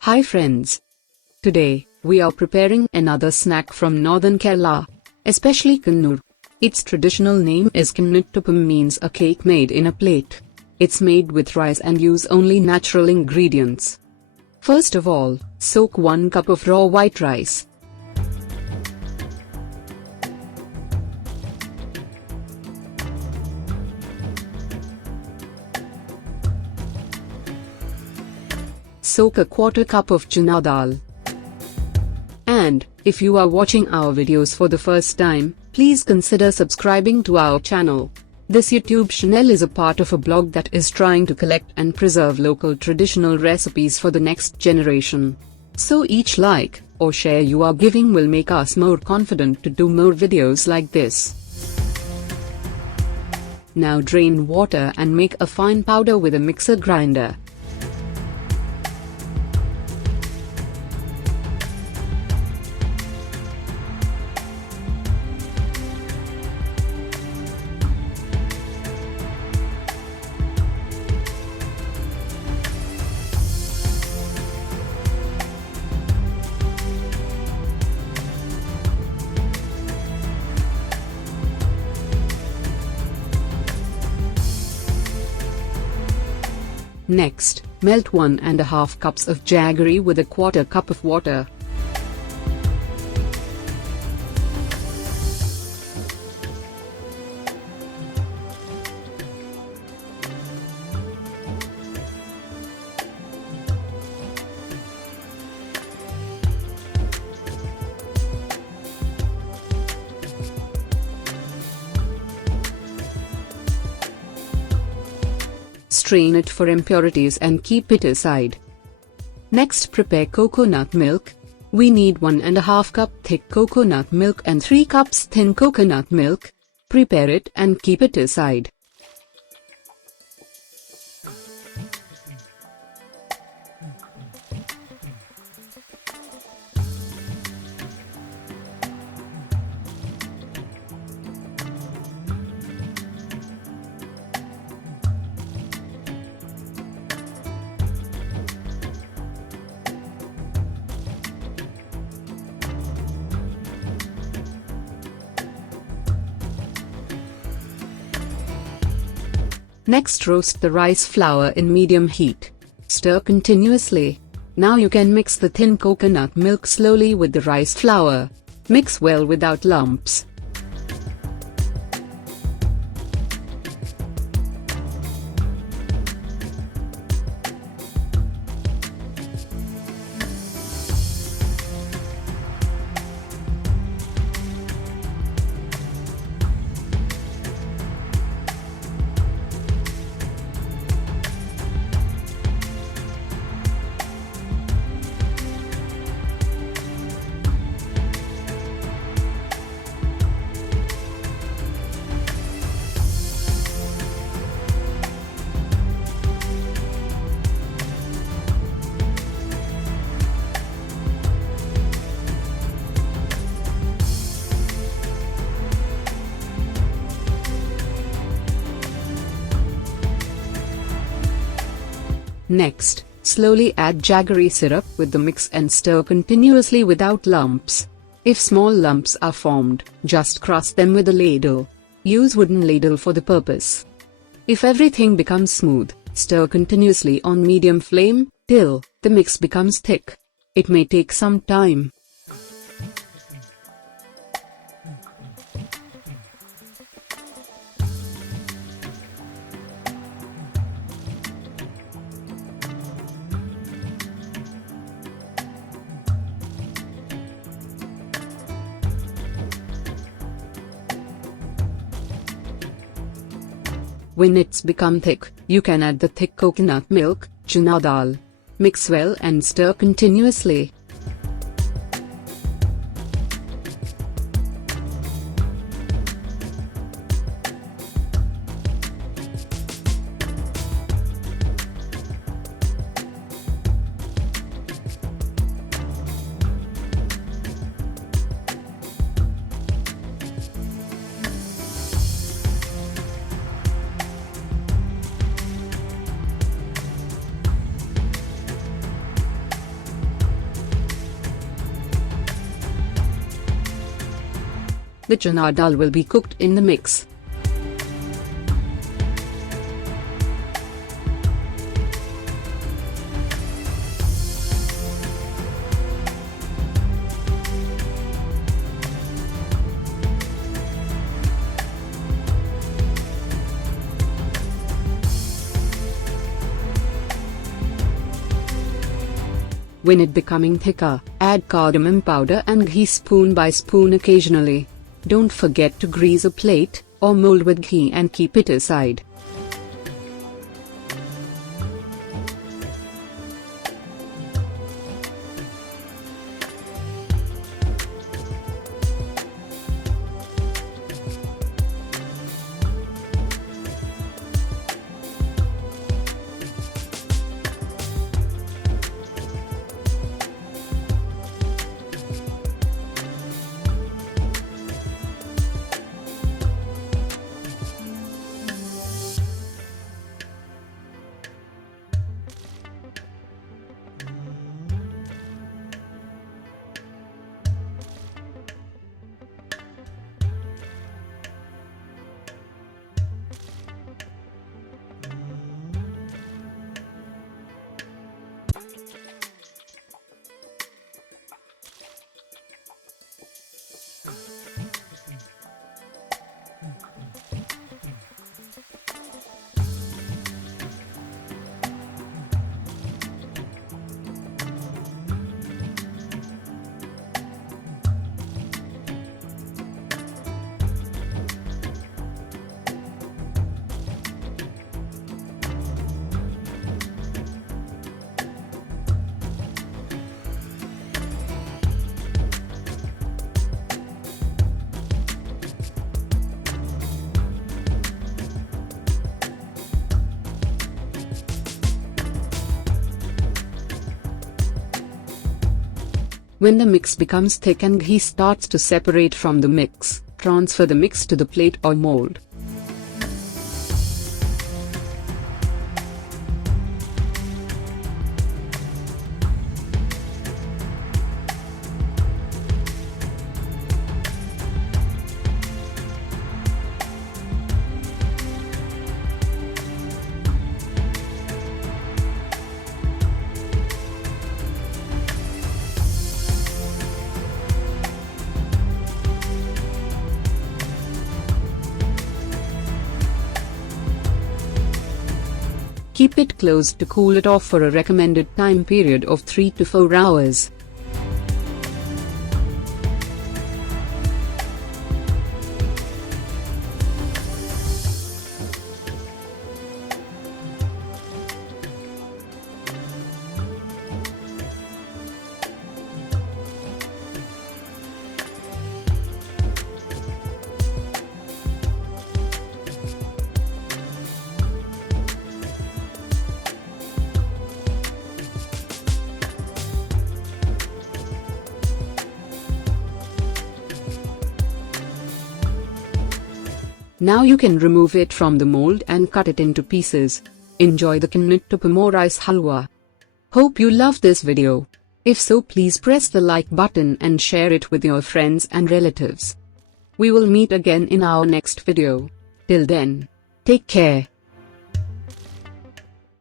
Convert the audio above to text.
Hi friends. Today, we are preparing another snack from northern Kerala, especially Kannur. Its traditional name is Kinnathappam, means a cake made in a plate. It's made with rice and use only natural ingredients. First of all, soak 1 cup of raw white rice. Soak a 1/4 cup of chana dal. And, if you are watching our videos for the first time, please consider subscribing to our channel. This YouTube channel is a part of a blog that is trying to collect and preserve local traditional recipes for the next generation. So each like or share you are giving will make us more confident to do more videos like this. Now drain water and make a fine powder with a mixer grinder. Next, melt 1½ cups of jaggery with a 1/4 cup of water. Strain it for impurities and keep it aside. Next, prepare coconut milk. We need 1½ cup thick coconut milk and 3 cups thin coconut milk. Prepare it and keep it aside. Next, roast the rice flour in medium heat. Stir continuously. Now you can mix the thin coconut milk slowly with the rice flour. Mix well without lumps. Next, slowly add jaggery syrup with the mix and stir continuously without lumps. If small lumps are formed, just cross them with a ladle. Use wooden ladle for the purpose. If everything becomes smooth, stir continuously on medium flame till the mix becomes thick. It may take some time. When it's become thick, you can add the thick coconut milk, chana dal. Mix well and stir continuously. the chana dal will be cooked in the mix. When it becoming thicker, add cardamom powder and ghee spoon by spoon occasionally. Don't forget to grease a plate or mold with ghee and keep it aside. When the mix becomes thick and ghee starts to separate from the mix, transfer the mix to the plate or mold. Keep it closed to cool it off for a recommended time period of 3 to 4 hours. Now you can remove it from the mold and cut it into pieces. Enjoy the Kinnathappam or rice halwa. Hope you loved this video. If so, please press the like button and share it with your friends and relatives. We will meet again in our next video. Till then, take care.